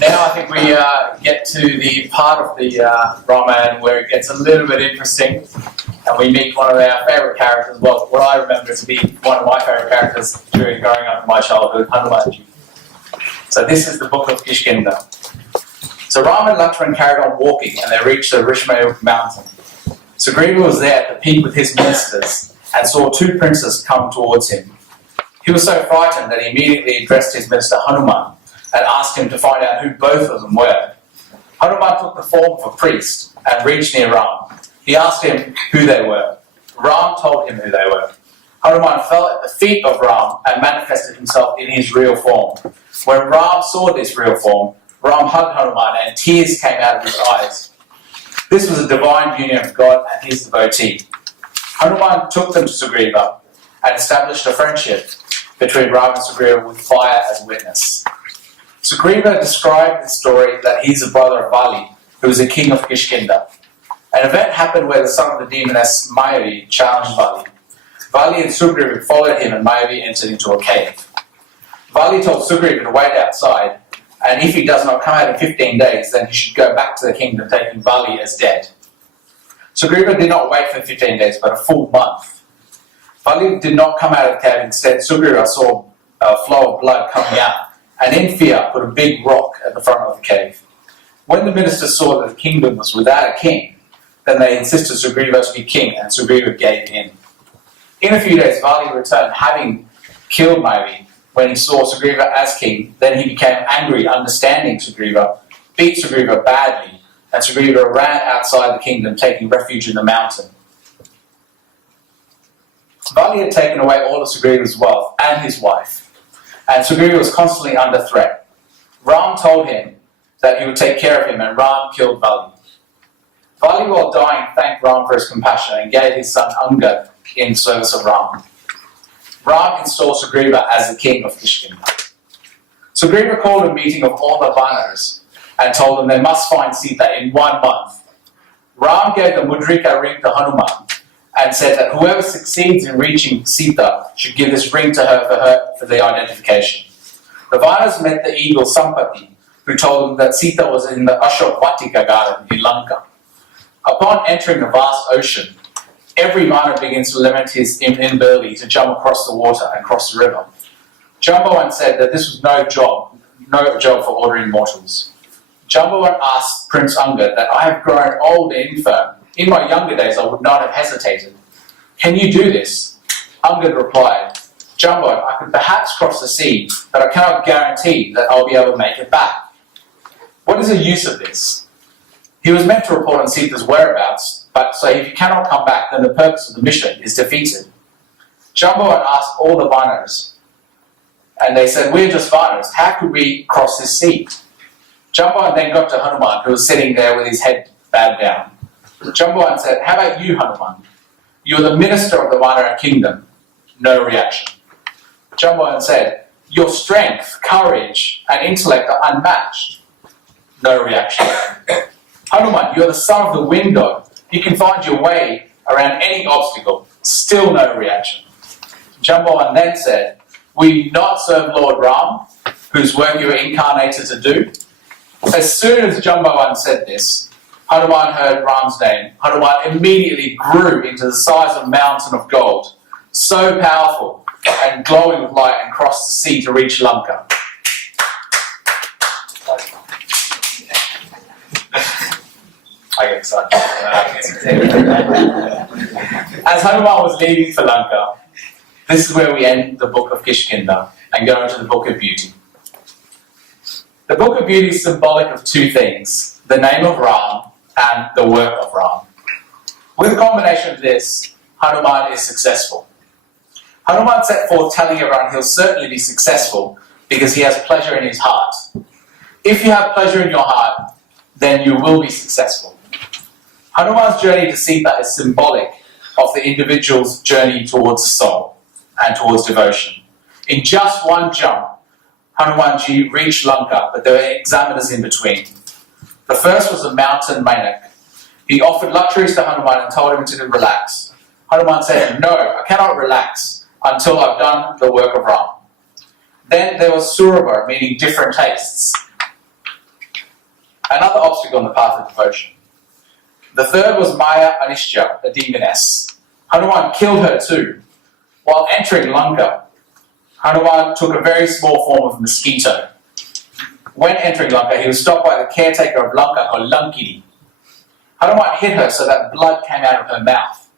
Now I think we get to the part of the Ramayan where it gets a little bit interesting, and we meet one of our favourite characters. Well, what I remember to be one of my favourite characters during growing up in my childhood, Hanumanji. So this is the book of Kishkindha. So Ram and Lakshman carried on walking, and they reached the Rishmay mountain. Sugriva was there at the peak with his ministers, and saw two princes come towards him. He was so frightened that he immediately addressed his minister Hanuman, and asked him to find out who both of them were. Hanuman took the form of a priest and reached near Ram. He asked him who they were. Ram told him who they were. Hanuman fell at the feet of Ram and manifested himself in his real form. When Ram saw this real form, Ram hugged Hanuman and tears came out of his eyes. This was a divine union of God and his devotee. Hanuman took them to Sugriva and established a friendship between Ram and Sugriva with fire as witness. Sugriva described the story that he's a brother of Vali, who was a king of Kishkindha. An event happened where the son of the demoness Mayavi challenged Vali. Vali and Sugriva followed him, and Mayavi entered into a cave. Vali told Sugriva to wait outside, and if he does not come out in 15 days, then he should go back to the kingdom, taking Vali as dead. Sugriva did not wait for 15 days, but a full month. Vali did not come out of the cave. Instead, Sugriva saw a flow of blood coming out, and in fear put a big rock at the front of the cave. When the ministers saw that the kingdom was without a king, then they insisted Sugriva to be king, and Sugriva gave in. In a few days, Vali returned, having killed Mayavi. When he saw Sugriva as king, then he became angry, understanding Sugriva, beat Sugriva badly, and Sugriva ran outside the kingdom, taking refuge in the mountain. Vali had taken away all of Sugriva's wealth and his wife, and Sugriva was constantly under threat. Ram told him that he would take care of him, and Ram killed Vali. Vali, while dying, thanked Ram for his compassion and gave his son Angad in service of Ram. Ram installed Sugriva as the king of Kishkindha. Sugriva called a meeting of all the Vanas and told them they must find Sita in 1 month. Ram gave the Mudrika ring to Hanuman and said that whoever succeeds in reaching Sita should give this ring to her for the identification. The Vanas met the eagle Sampati, who told them that Sita was in the Ashok garden in Lanka. Upon entering the vast ocean, every Vana begins to lament his inability to jump across the water and cross the river. Jambawan said that this was no job for ordinary mortals. Jambawan asked Prince Angad that I have grown old and infirm. In my younger days, I would not have hesitated. Can you do this? Angad replied, Jambawan, I could perhaps cross the sea, but I cannot guarantee that I'll be able to make it back. What is the use of this? He was meant to report on Sita's whereabouts, but so if you cannot come back, then the purpose of the mission is defeated. Jambawan asked all the Vanas, and they said, we're just Vanas, how could we cross this sea? Jambawan then got to Hanuman, who was sitting there with his head bowed down. Jambawan said, how about you, Hanuman? You're the minister of the Vana kingdom. No reaction. Jambawan said, your strength, courage, and intellect are unmatched. No reaction. Hanuman, you're the son of the wind god. You can find your way around any obstacle. Still no reaction. Jambawan then said, will you not serve Lord Ram, whose work you were incarnated to do? As soon as Jambawan said this, Hanuman heard Ram's name. Hanuman immediately grew into the size of a mountain of gold, so powerful and glowing with light, and crossed the sea to reach Lanka. I get excited. As Hanuman was leaving for Lanka, this is where we end the book of Kishkindha and go into the book of beauty. The book of beauty is symbolic of two things, the name of Ram and the work of Ram. With a combination of this, Hanuman is successful. Hanuman set forth telling everyone he'll certainly be successful because he has pleasure in his heart. If you have pleasure in your heart, then you will be successful. Hanuman's journey to Sita is symbolic of the individual's journey towards the soul and towards devotion. In just one jump, Hanumanji reached Lanka, but there were examiners in between. The first was the mountain Manak. He offered luxuries to Hanuman and told him to relax. Hanuman said, no, I cannot relax until I've done the work of Ram. Then there was Surava, meaning different tastes. another obstacle on the path of devotion. The third was Maya Anishya, a demoness. Hanuman killed her too. While entering Lanka, Hanuman took a very small form of mosquito. When entering Lanka, he was stopped by the caretaker of Lanka called Lankini. Hanuman hit her so that blood came out of her mouth.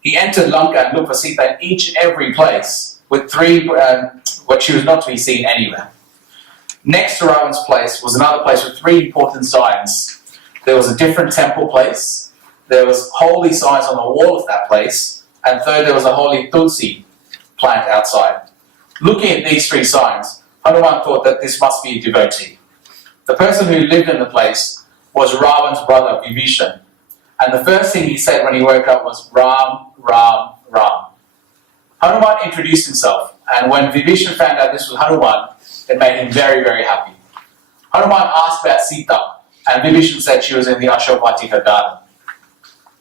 He entered Lanka and looked for Sita in each and every place, with but she was not to be seen anywhere. Next to Ravan's place was another place with three important signs. There was a different temple place, there was holy signs on the wall of that place, and third, there was a holy tulsi plant outside. Looking at these three signs, Hanuman thought that this must be a devotee. The person who lived in the place was Ravan's brother, Vibhishan. And the first thing he said when he woke up was, Ram, Ram, Ram. Hanuman introduced himself, and when Vibhishan found out this was Hanuman, it made him very, very happy. Hanuman asked about Sita, and Vibhishan said she was in the Ashwavatika garden.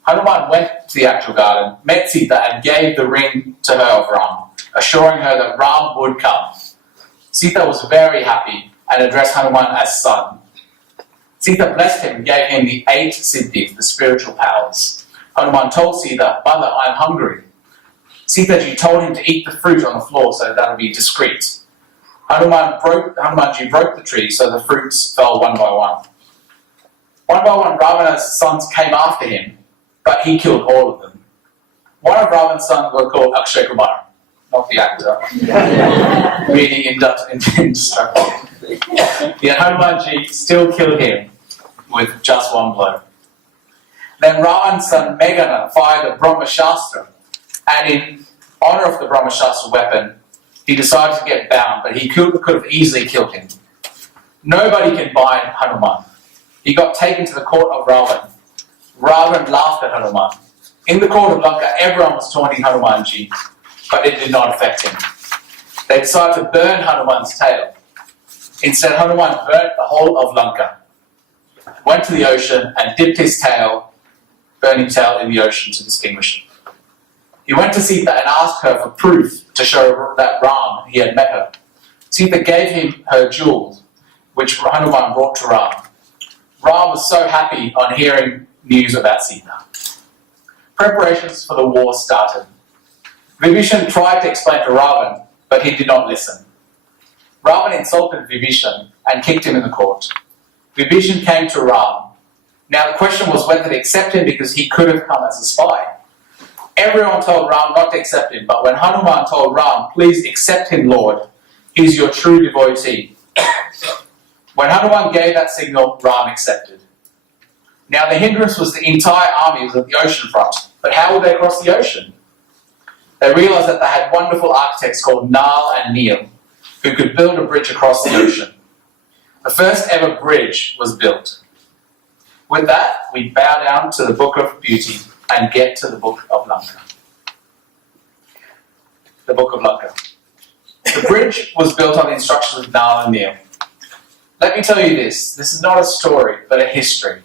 Hanuman went to the actual garden, met Sita, and gave the ring to her of Ram, assuring her that Ram would come. Sita was very happy and addressed Hanuman as son. Sita blessed him and gave him the 8 siddhis, the spiritual powers. Hanuman told Sita, Mother, I'm hungry. Sitaji told him to eat the fruit on the floor so that would be discreet. Hanumanji broke the tree so the fruits fell one by one. One by one, Ravana's sons came after him, but he killed all of them. One of Ravana's sons was called Akshay Kumar, not the actor, meaning indestructible. Yet Hanumanji still killed him with just one blow. Then Ravan's son Meghana fired a Brahmashastra, and in honor of the Brahmashastra weapon, he decided to get bound, but he could have easily killed him. Nobody can bind Hanuman. He got taken to the court of Ravan. Ravan laughed at Hanuman. In the court of Lanka, everyone was taunting Hanumanji, but it did not affect him. They decided to burn Hanuman's tail. Instead, Hanuman burnt the whole of Lanka, went to the ocean and dipped his burning tail in the ocean to distinguish it. He went to Sita and asked her for proof to show that Ram, he had met her. Sita gave him her jewels, which Hanuman brought to Ram. Ram was so happy on hearing news about Sita. Preparations for the war started. Vibhishan tried to explain to Ravan, but he did not listen. Ravan insulted Vibhishan and kicked him in the court. Vibhishan came to Ram. Now the question was whether to accept him because he could have come as a spy. Everyone told Ram not to accept him, but when Hanuman told Ram, please accept him, Lord, he's your true devotee. When Hanuman gave that signal, Ram accepted. Now the hindrance was the entire army was at the ocean front, but how would they cross the ocean? They realized that they had wonderful architects called Nal and Neil, who could build a bridge across the ocean. The first ever bridge was built. With that, we bow down to the Book of Beauty and get to the Book of Lanka. The Book of Lanka. The bridge was built on the instructions of Nal and Neil. Let me tell you this is not a story, but a history.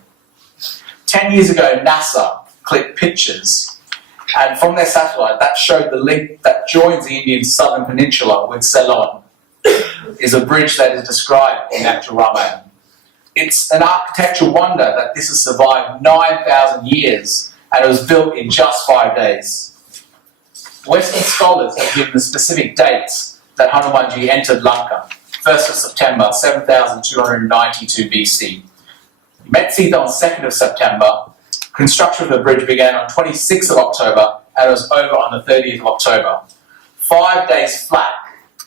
10 years ago, NASA clicked pictures, and from their satellite, that showed the link that joins the Indian southern peninsula with Ceylon, is a bridge that is described in actual Ramayan. It's an architectural wonder that this has survived 9,000 years, and it was built in just 5 days. Western scholars have given the specific dates that Hanumanji entered Lanka. 1st of September, 7292 BC. He met Sita on 2nd of September. Construction of the bridge began on 26th of October and it was over on the 30th of October. 5 days flat.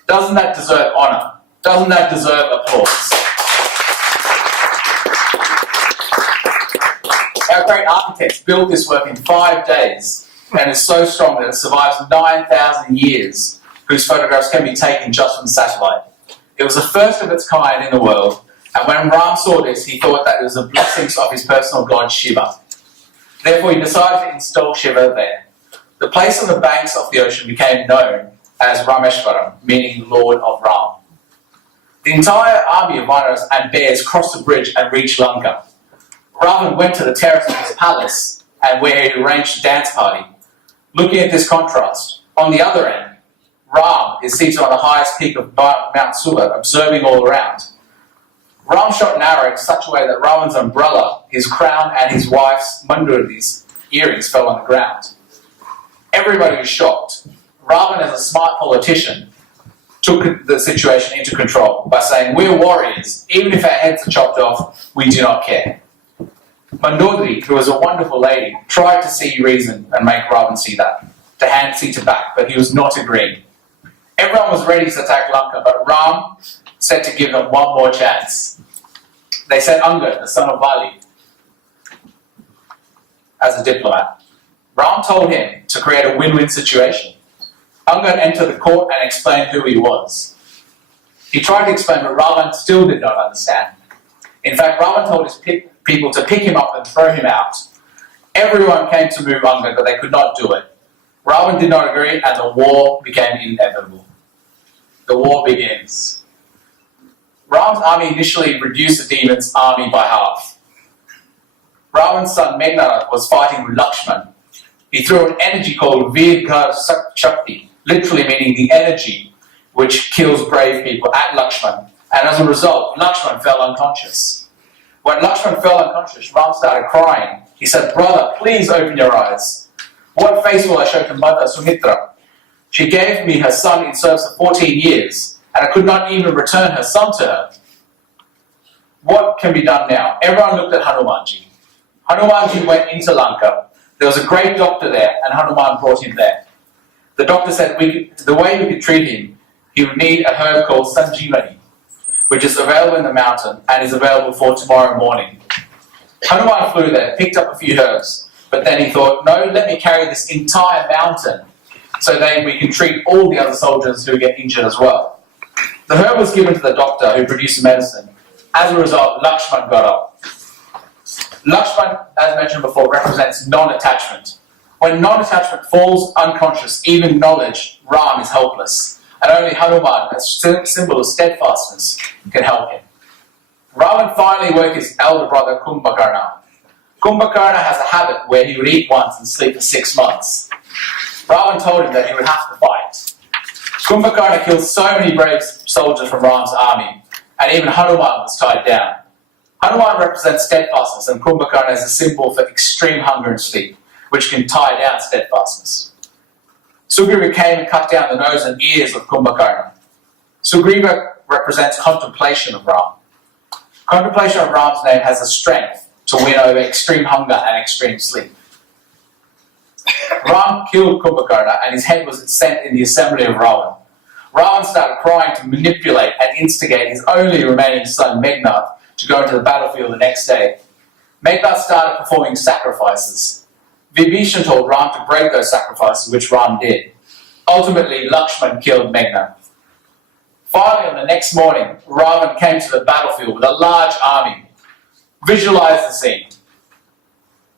Doesn't that deserve honour? Doesn't that deserve applause? Our great architects built this work in 5 days and it's so strong that it survives 9,000 years, whose photographs can be taken just from satellite. It was the first of its kind in the world, and when Ram saw this, he thought that it was the blessings of his personal god Shiva. Therefore, he decided to install Shiva there. The place on the banks of the ocean became known as Rameshwaram, meaning Lord of Ram. The entire army of Vanas and bears crossed the bridge and reached Lanka. Ravan went to the terrace of his palace and where he arranged a dance party. Looking at this contrast, on the other end, Ram is seated on the highest peak of Mount Suba, observing all around. Ram shot an arrow in such a way that Ravan's umbrella, his crown, and his wife's Mandurdi's earrings fell on the ground. Everybody was shocked. Ravan, as a smart politician, took the situation into control by saying, "We're warriors. Even if our heads are chopped off, we do not care." Mandodri, who was a wonderful lady, tried to see reason and make Ravan see that, to hand seat to back, but he was not agreeing. Everyone was ready to attack Lanka, but Ram said to give them one more chance. They sent Angad, the son of Vali, as a diplomat. Ram told him to create a win-win situation. Angad entered the court and explained who he was. He tried to explain, but Ravan still did not understand. In fact, Ravan told his people to pick him up and throw him out. Everyone came to move Angad, but they could not do it. Ravan did not agree, and the war became inevitable. The war begins. Ram's army initially reduced the demon's army by half. Ravan's son Meghnad was fighting with Lakshman. He threw an energy called Virghar Shakti, literally meaning the energy which kills brave people, at Lakshman. And as a result, Lakshman fell unconscious. When Lakshman fell unconscious, Ram started crying. He said, "Brother, please open your eyes. What face will I show to Mother Sumitra? She gave me her son in service for 14 years, and I could not even return her son to her. What can be done now?" Everyone looked at Hanumanji. Hanumanji went into Lanka. There was a great doctor there, and Hanuman brought him there. The doctor said the way we could treat him, he would need a herb called Sanjeevani, which is available in the mountain and is available for tomorrow morning. Hanuman flew there, picked up a few herbs, but then he thought, "No, let me carry this entire mountain so then we can treat all the other soldiers who get injured as well." The herb was given to the doctor who produced the medicine. As a result, Lakshman got up. Lakshman, as mentioned before, represents non-attachment. When non-attachment falls unconscious, even knowledge, Ram is helpless. And only Hanuman, as a symbol of steadfastness, can help him. Ravan finally woke his elder brother Kumbhakarna. Kumbhakarna has a habit where he would eat once and sleep for 6 months. Ravan told him that he would have to fight. Kumbhakarna killed so many brave soldiers from Ram's army, and even Hanuman was tied down. Hanuman represents steadfastness, and Kumbhakarna is a symbol for extreme hunger and sleep, which can tie down steadfastness. Sugriva came and cut down the nose and ears of Kumbhakarna. Sugriva represents contemplation of Ram. Contemplation of Ram's name has the strength to win over extreme hunger and extreme sleep. Ram killed Kumbhakarna, and his head was sent in the assembly of Ravan. Ravan started crying to manipulate and instigate his only remaining son Meghnad to go into the battlefield the next day. Meghnad started performing sacrifices. Vibhishan told Ram to break those sacrifices, which Ram did. Ultimately, Lakshman killed Meghnad. Finally, on the next morning, Ravan came to the battlefield with a large army. Visualize the scene.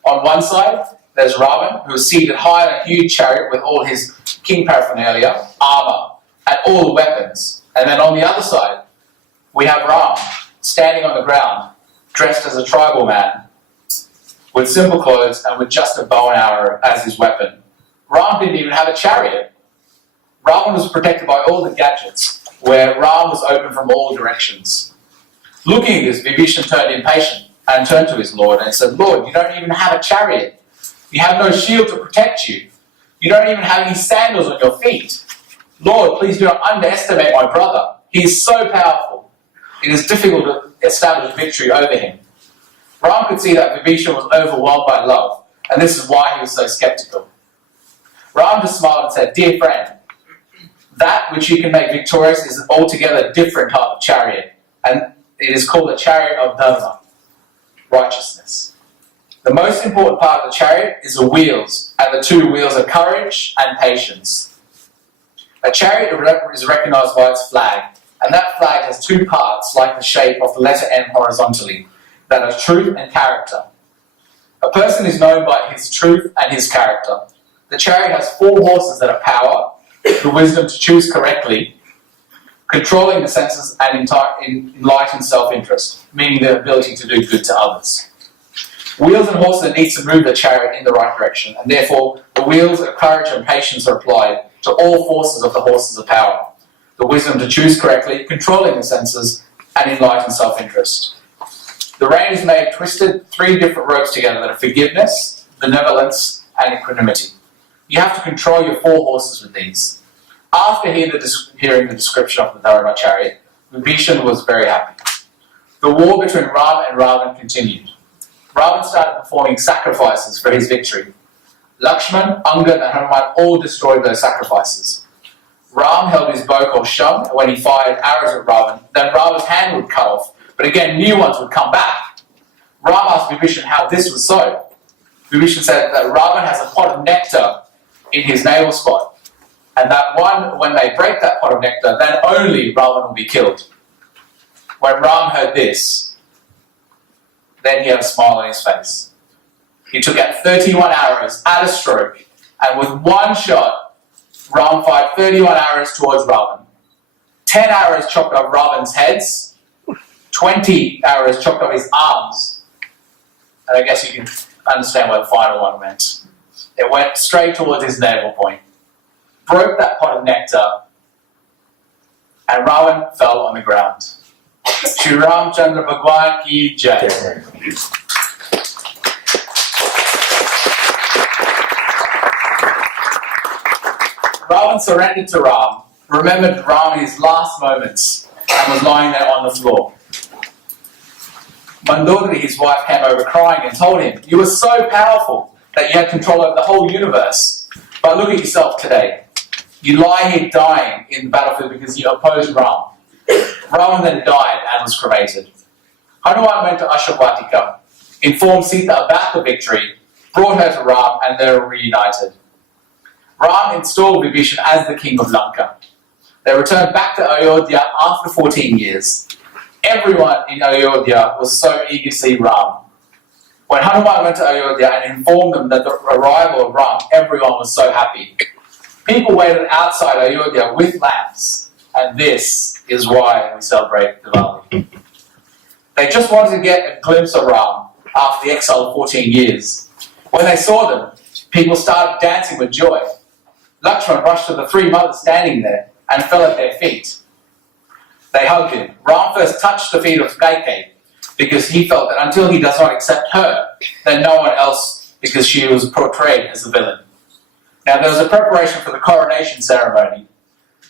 On one side, there's Ravan, who is seated high on a huge chariot with all his king paraphernalia, armor, and all the weapons. And then on the other side, we have Ram, standing on the ground, dressed as a tribal man, with simple clothes and with just a bow and arrow as his weapon. Ram didn't even have a chariot. Ravan was protected by all the gadgets, where Ram was open from all directions. Looking at this, Vibhishan turned impatient and turned to his lord and said, "Lord, you don't even have a chariot. You have no shield to protect you. You don't even have any sandals on your feet. Lord, please do not underestimate my brother. He is so powerful. It is difficult to establish victory over him." Ram could see that Vibhishan was overwhelmed by love, and this is why he was so skeptical. Ram just smiled and said, "Dear friend, that which you can make victorious is an altogether different type of chariot, and it is called the chariot of dharma, righteousness. The most important part of the chariot is the wheels, and the two wheels are courage and patience. A chariot is recognized by its flag, and that flag has two parts like the shape of the letter M horizontally, that are truth and character. A person is known by his truth and his character. The chariot has 4 horses that are power, the wisdom to choose correctly, controlling the senses, and enlightened self-interest, meaning the ability to do good to others. Wheels and horses need to move the chariot in the right direction, and therefore the wheels of courage and patience are applied to all forces of the horses of power. The wisdom to choose correctly, controlling the senses, and enlightened self-interest. The rein is made twisted 3 different ropes together that are forgiveness, benevolence, and equanimity. You have to control your 4 horses with these. After hearing the description of the Dharma chariot, Vibhishan was very happy. The war between Ram and Ravan continued. Ravan started performing sacrifices for his victory. Lakshman, Angad, and Hanuman all destroyed those sacrifices. Ram held his bow called Sham, and when he fired arrows at Ravan, then Ravan's hand would cut off, but again new ones would come back. Ram asked Vibhishan how this was so. Vibhishan said that Ravan has a pot of nectar in his navel spot, and that when they break that pot of nectar, then only Ravan will be killed. When Ram heard this, then he had a smile on his face. He took out 31 arrows at a stroke, and with one shot, Ram fired 31 arrows towards Ravan. 10 arrows chopped off Ravan's heads, 20 arrows chopped off his arms, and I guess you can understand what the final one meant. It went straight towards his navel point, broke that pot of nectar, and Ravan fell on the ground. Shri Ramchandra Bhagwan ki Jai. Ravan surrendered to Ram, remembered Ram in his last moments, and was lying there on the floor. Mandodari, his wife, came over crying and told him, "You were so powerful that you had control over the whole universe. But look at yourself today. You lie here dying in the battlefield because you opposed Ram." Ravan then died and was cremated. Hanuman went to Ashwavatika, informed Sita about the victory, brought her to Ram, and they were reunited. Ram installed Vibhishan as the king of Lanka. They returned back to Ayodhya after 14 years. Everyone in Ayodhya was so eager to see Ram. When Hanuman went to Ayodhya and informed them that the arrival of Ram, everyone was so happy. People waited outside Ayodhya with lamps, and this is why we celebrate Diwali. They just wanted to get a glimpse of Ram after the exile of 14 years. When they saw them, people started dancing with joy. Lakshman rushed to the 3 mothers standing there and fell at their feet. They hugged him. Ram first touched the feet of Kaikeyi because he felt that until he does not accept her, then no one else, because she was portrayed as a villain. Now there was a preparation for the coronation ceremony.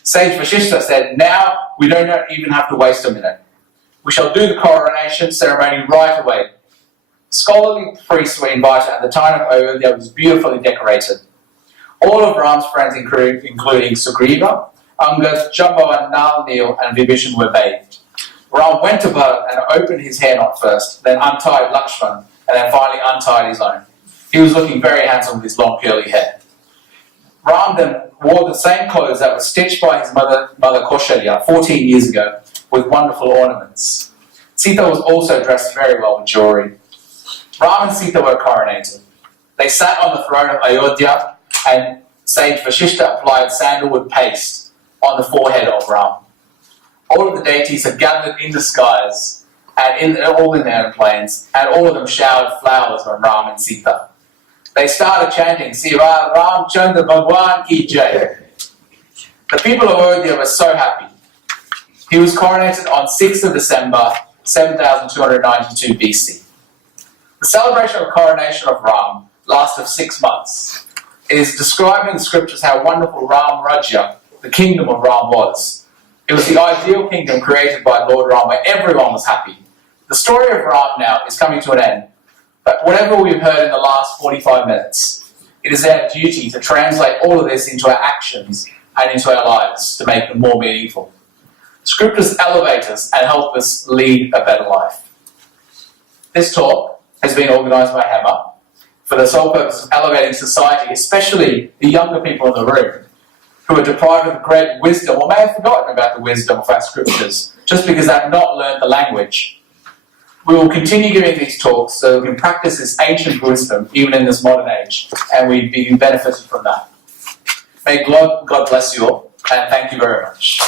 Sage Vasishta said, "Now we don't even have to waste a minute. We shall do the coronation ceremony right away." Scholarly priests were invited, and the town of Ayodhya was beautifully decorated. All of Ram's friends, including Sugriva, Angad, Jambavan, Nal, Neel, and Vibhishan, were bathed. Ram went to Bharat and opened his hair knot first, then untied Lakshman, and then finally untied his own. He was looking very handsome with his long curly hair. Ram then wore the same clothes that were stitched by his mother Kaushalya 14 years ago, with wonderful ornaments. Sita was also dressed very well with jewelry. Ram and Sita were coronated. They sat on the throne of Ayodhya, and Sage Vasishta applied sandalwood paste on the forehead of Ram. All of the deities had gathered in disguise, and all in their planes, and all of them showered flowers on Ram and Sita. They started chanting, "Siva Ramchandra Bhagwan ki Jai." The people of Ayodhya were so happy. He was coronated on 6th of December, 7292 BC. The celebration of coronation of Ram lasted 6 months. It is described in the scriptures how wonderful Ram Rajya, the kingdom of Ram, was. It was the ideal kingdom created by Lord Ram where everyone was happy. The story of Ram now is coming to an end, but whatever we've heard in the last 45 minutes, it is our duty to translate all of this into our actions and into our lives to make them more meaningful. Scriptures elevate us and help us lead a better life. This talk has been organised by Hammer for the sole purpose of elevating society, especially the younger people in the room, who are deprived of the great wisdom, or may have forgotten about the wisdom of our scriptures, just because they've not learned the language. We will continue giving these talks so we can practice this ancient wisdom even in this modern age, and we be benefited from that. May God bless you all, and thank you very much.